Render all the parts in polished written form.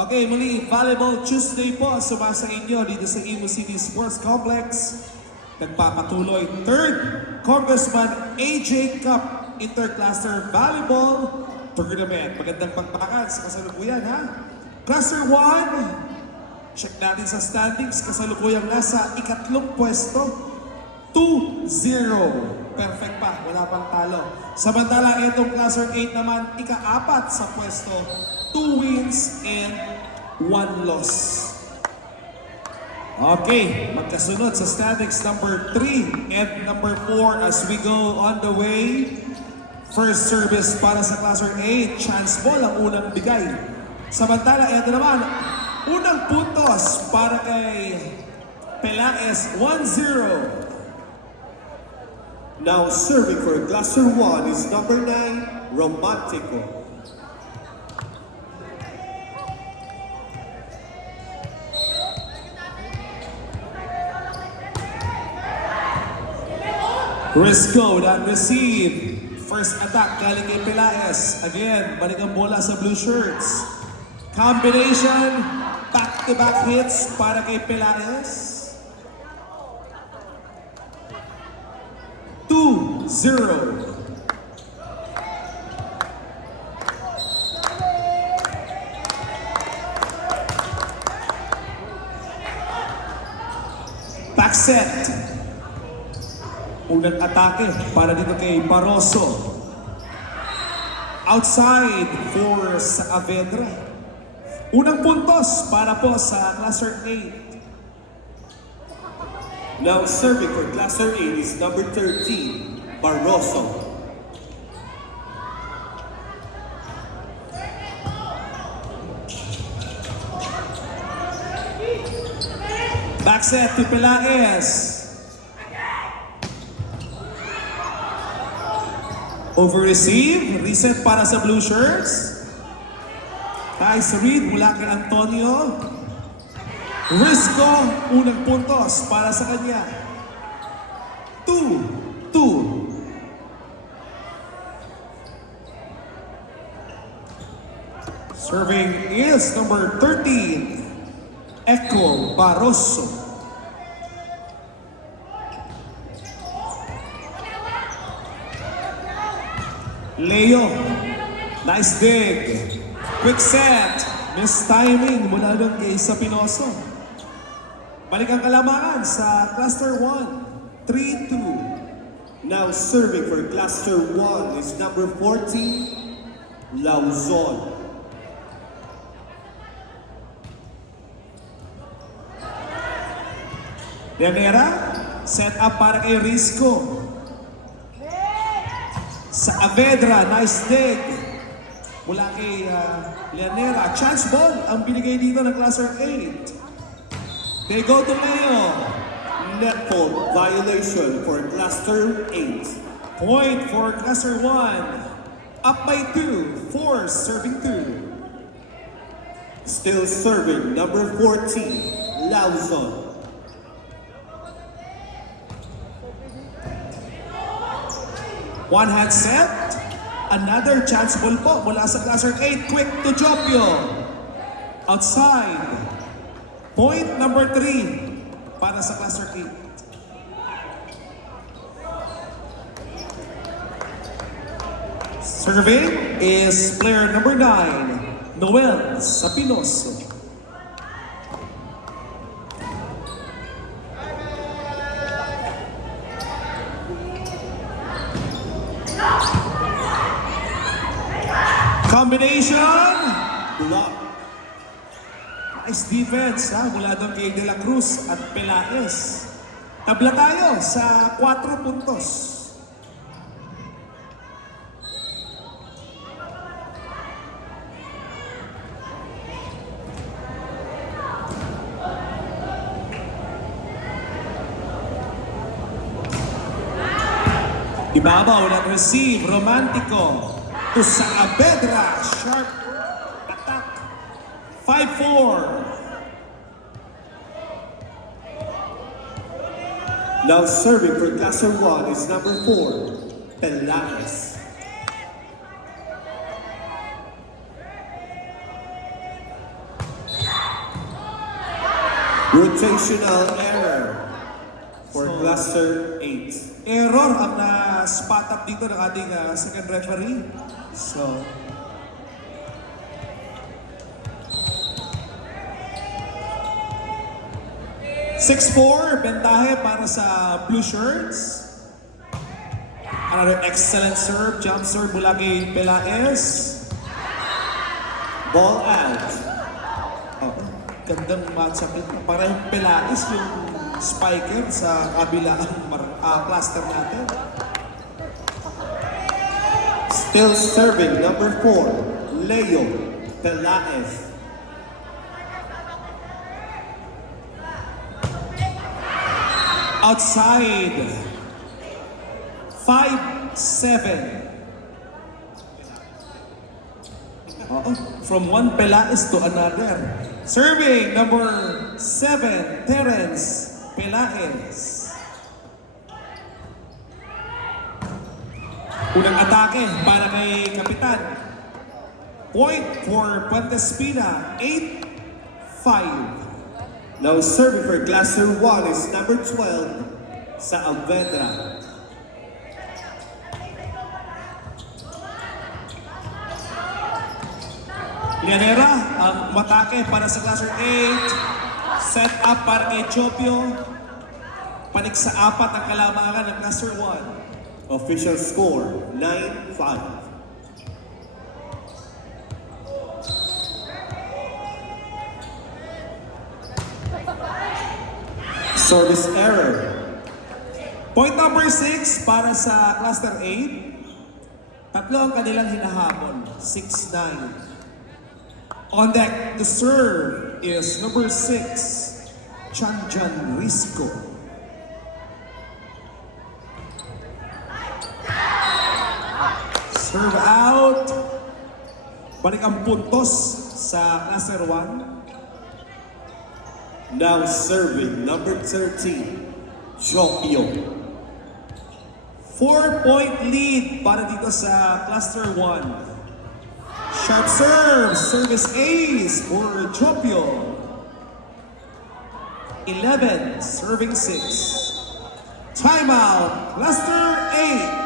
Okay, muli, Volleyball Tuesday po sumasa inyo dito sa Imo City Sports Complex. Nagpapatuloy, 3rd Congressman AJ Cup Intercluster Volleyball Tournament. Magandang pagpakan sa kasalukuyan, ha? Cluster 1, check natin sa standings. Kasalukuyang nasa ikatlong pwesto, 2-0. Perfect pa, wala pang talo. Samantala, itong Cluster 8 naman, ika-4 sa pwesto, 2 wins and 1 loss. Okay, magkasunod sa standings number 3 and number 4 as we go on the way. First service para sa Cluster 8, chance ball ang unang bigay. Samantala, ito naman, unang puntos para kay Pelaez, 1-0. Now serving for Cluster 1 is number 9, Romantico. Risco that receive. First attack galing kay Pelaez. Again, balik ang bola sa blue shirts. Combination, back-to-back hits para kay Pelaez. 2-0. Back set. Unang atake para dito kay Barroso. Outside for Saavedra. Unang puntos para po sa Cluster 8. Now serving for Cluster 8 is number 13, Barroso. Back set to Pelaez. Over-receive, reset para sa blue shirts. Nice read mula kay Antonio. Risco, unang puntos para sa kanya. 2-2. Serving is number 13, Echo Barroso. Leo, nice dig. Quick set. Miss timing mula doon kay Sapinoso. Balik ang kalamangan sa Cluster 1. 3-2. Now serving for Cluster 1 is number 14, Lauzon. Llanera, set up para kay Risco. Saavedra, nice dig. Mula kay Llanera. Chance ball ang binigay dito ng Cluster 8. They go to Leo. Net fault violation for Cluster 8. Point for Cluster 1. Up by 2. Force serving 2. Still serving number 14, Lauzon. One hand set. Another chance ball po mula sa Cluster 8. Quick to Jopio. Outside. Point number 3 para sa Cluster 8. Serving is player number 9, Noel Sapinoso. Combination! Block. Nice defense mula doon kay De La Cruz at Pelaez. Tabla tayo sa 4 puntos. Ibabaw ng receive, Romantico to Saavedra. Sharp attack. 5-4. Now serving for Cluster 1 is number 4, Pelaez. Rotational error for So, Cluster 8. Error ang na-spot up dito ng ating second referee. So, (6-4) bentahe para sa Blue Shirts. Another excellent serve, jump serve mula kay Pelaez. Ball out. Oh, gandang matchup ito. Para yung Pelaez yung spiker sa kabilang cluster natin. Still serving number 4, Leo Pelaez. Outside. 5-7. From one Pelaez to another. Serving number 7, Terence Pelaez. Unang atake para kay Kapitan. Point for Puentes Espina, 8-5. Now serving for Cluster 1 is number 12, Saavedra. Llanera ang matake para sa Cluster 8. Set up para kay Chopio. Panik sa 4 ang kalamangan ng Cluster 1. Official score, 9-5. Service error. Point number 6 para sa Cluster 8. Tatlo ang kanilang hinahabol. 6-9. On deck, the serve is number 6, Chanjan Risco. Serve out. Balik ang puntos sa Cluster 1. Now serving number 13, Chopio. 4-point lead para dito sa Cluster 1. Sharp serve, service ace for Chopio. 11, serving 6. Timeout, Cluster 8.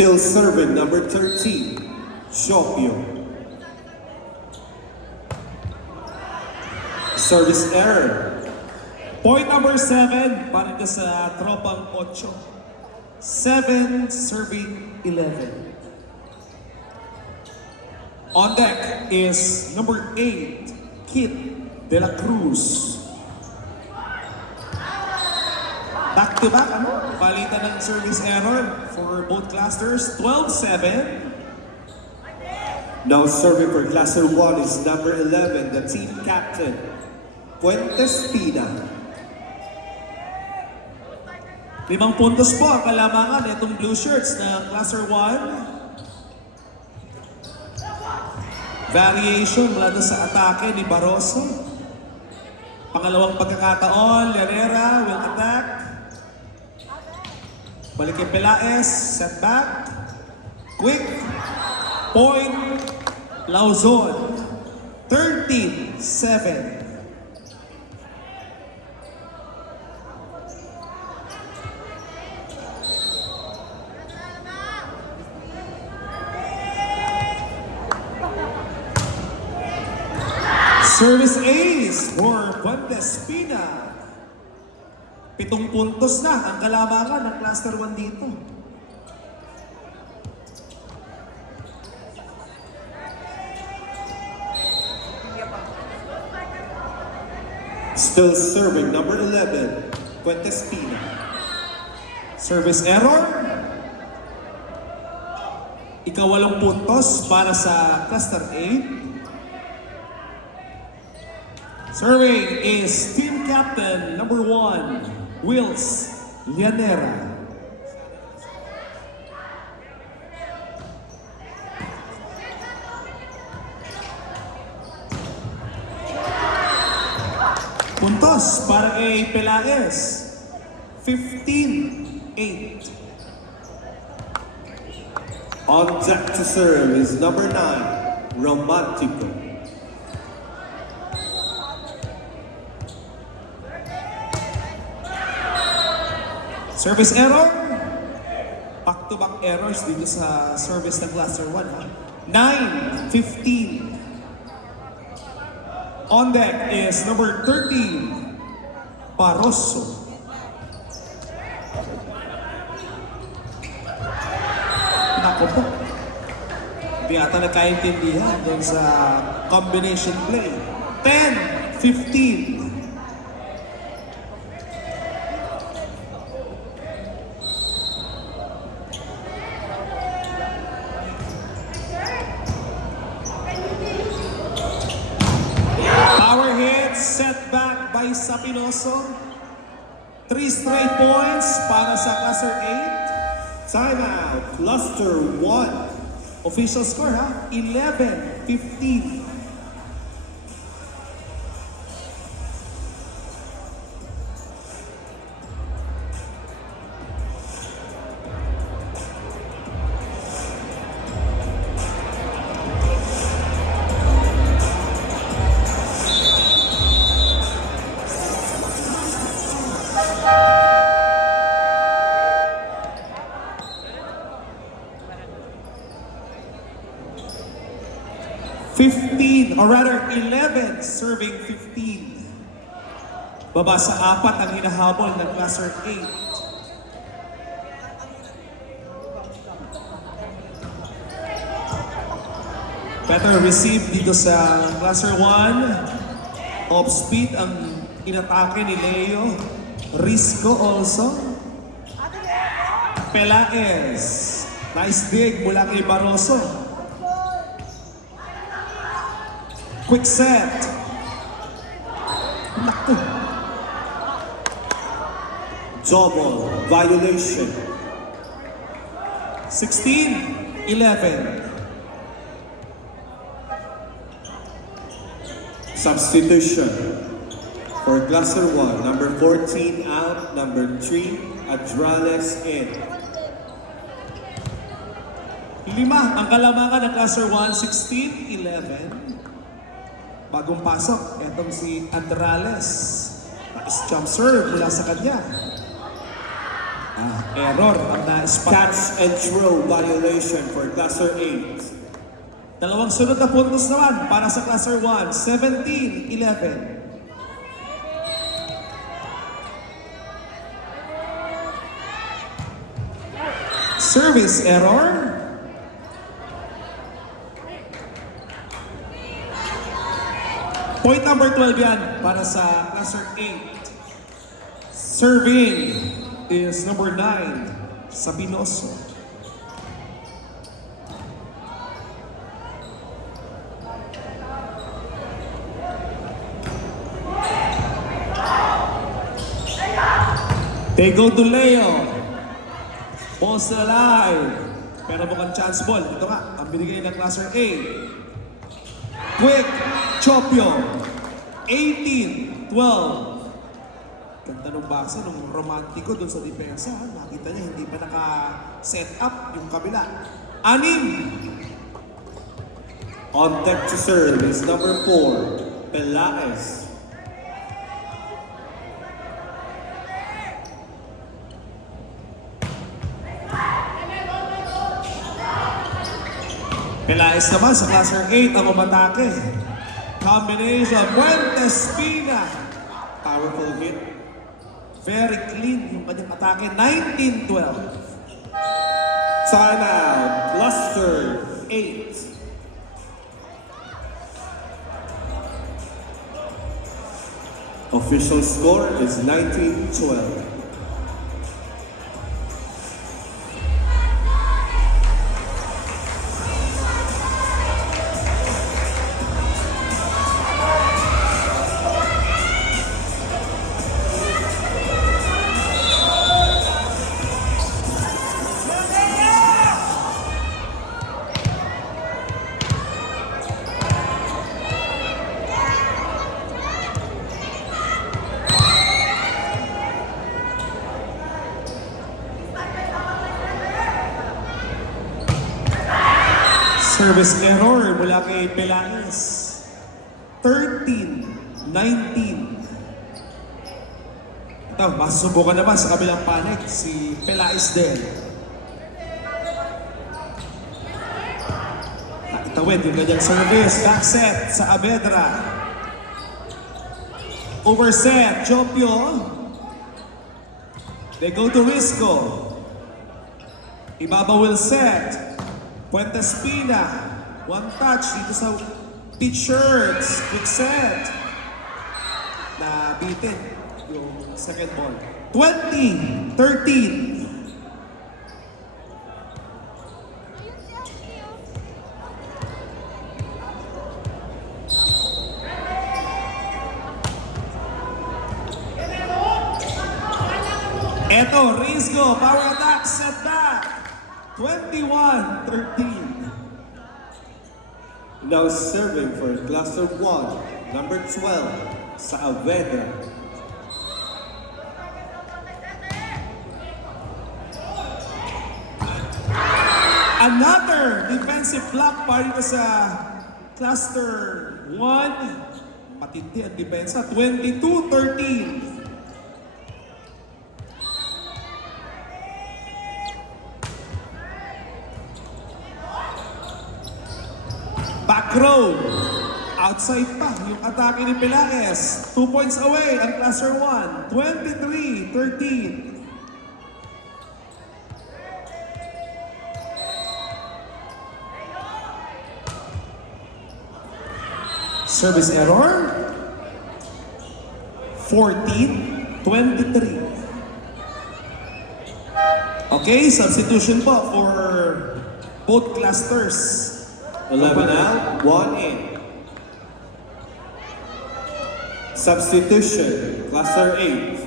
Still serving number 13, Chopio. Service error. Point number 7 para dito sa tropang 8. 7 serving 11. On deck is number 8, Kit De La Cruz. Back to back, palitan ng service error for both clusters. 12-7. Now serving for Cluster 1 is number 11, the team captain, Puentes Espina. 5 puntos po ang kalamangan itong Blue Shirts na Cluster 1. Variation mula doon sa atake ni Barroso. Pangalawang pagkakataon, Llanera will attack. Balik kay Pelaez, set back. Quick. Point. Lauzon. 13-7. Service ace for Puentes Espina. 7 puntos na ang kalamangan ng Cluster 1 dito. Still serving number 11, Puentes Pina. Service error. Ika-8 puntos para sa cluster 8. Serving is team captain number 1, Wills Llanera. Puntos para kay Pelaez. 15-8. On deck to serve is number 9, Romantico. Service error. Back-to-back errors dito sa service ng cluster 1. 9-15. On deck is number 13, Paroso. Nako po. Hindi ata nagkaintindihan doon sa combination play. 10-15. Power hit, set back by Sapinoso. 3 straight points para sa cluster 8. Timeout, cluster 1. Official score 11-15. Or rather, 11 serving 15. Baba sa 4 ang hinahabol ng cluster 8. Better receive dito sa cluster 1. Off speed ang inatake ni Leo. Risco also. Pelaez. Nice dig mula kay Barroso. Quick set. Naku. Double violation. 16-11. Substitution. For cluster 1, number 14 out, number 3, Adrales in. 5 ang kalamangan ng cluster 1, 16-11. Bagong pasok, etong si Adrales. Nice jump serve mula sa kanya. Error ang na-spot. Catch and throw violation for cluster 8. Dalawang sunod na puntos naman para sa cluster 1, 17-11. Service error. Point number 12 yan para sa cluster 8. Serving is number 9, Sapinoso. They go to Leo. Ball still alive. Pero mukhang chance ball. Ito nga, ang binigay ng cluster 8. Quick, Chopio. 18-12. Ganda nung basa, nung romantiko dun sa depensa. Nakita niya, hindi pa naka-set up yung kabila. 6. On deck to serve is number 4, Pelaez. Pelaez naman sa cluster 8 ang umatake. Combination, Puentes Pina. Powerful hit. Very clean yung kanyang atake. 19-12. Timeout, cluster 8. Official score is 19-12. Service error mula kay Pelaez. 13-19. Ito, masusubukan naman sa kabilang panig si Pelaez din. Itawid yung kanyang service. Back set sa Avedra. Overset, Jopio. They go to Risco. Ibaba will set. Puente Espina, one touch dito sa T-shirts, quick set. Nabitin yung second ball. 20-13. Eto, Risco, power attack, set back. 21-13. Now serving for Cluster 1, number 12, Saavedra. Another defensive block para dito sa Cluster 1. Matindi ang depensa. 22-13. Back row. Outside pa yung atake ni Pelaez. 2 points away ang Cluster 1. 23-13. Service error. 14-23. Okay, substitution po for both clusters. 11 out, 1 in. Substitution, Cluster 8.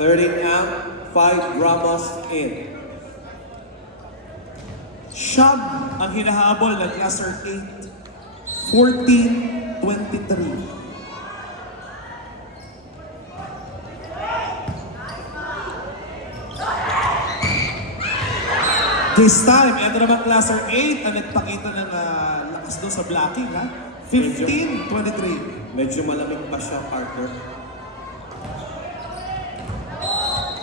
13 out, 5 Ramos in. Siyam ang hinahabol ng Cluster 8. 14-23. This time, ito naman Cluster 8 ang nagpakita ng lakas doon sa blocking, ha? 15-23. Medyo malamig pa siya, Parker.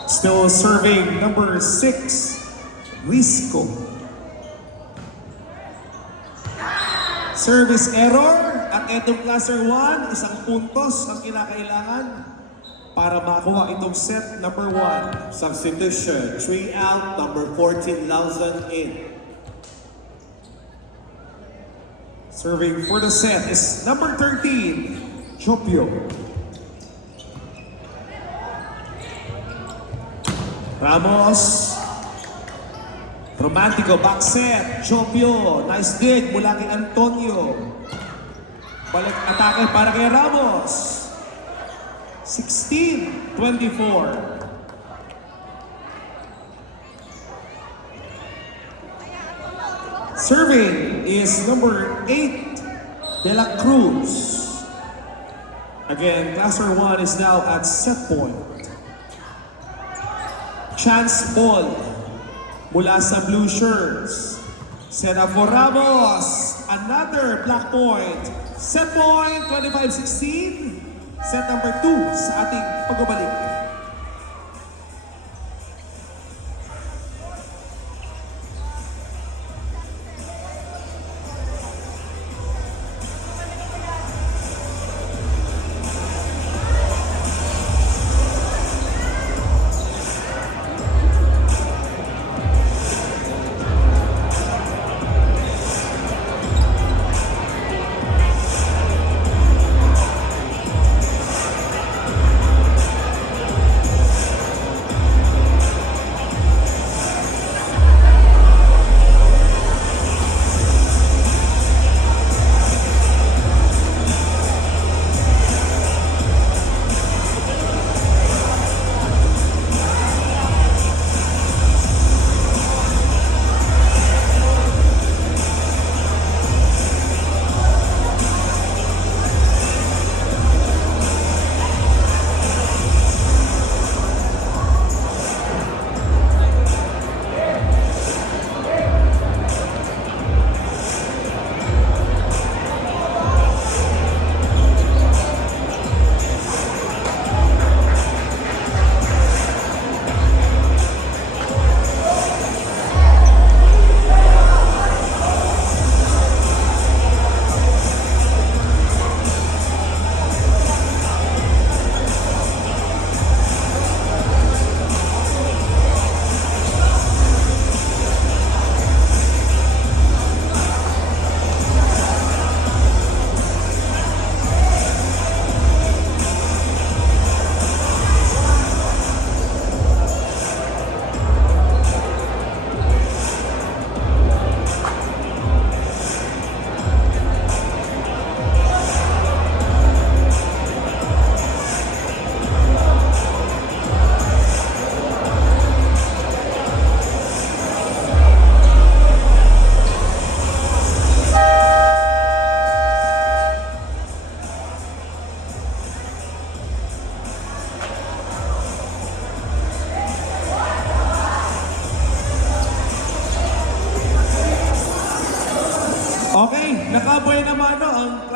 Still serving number 6, Risco. Service error at itong Cluster 1, isang puntos ang kinakailangan para makuha itong set number 1. Substitution, 3 out, number 14, Lauzon in. Serving for the set is number 13, Jopio. Ramos. Romantico, back set, Jopio. Nice dig mula kay Antonio. Balik atake para kay Ramos. 16-24. Serving is number 8, De La Cruz. Again, Cluster 1 is now at set point. Chance ball mula sa blue shirts. Set up for Ramos. Another black point. Set point, 25-16. Set number 2 sa ating pagbabalik.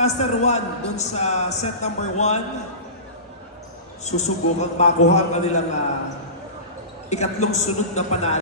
Cluster 1, dun sa set number 1, susubukang makuha ang kanilang ikatlong sunod na panalo.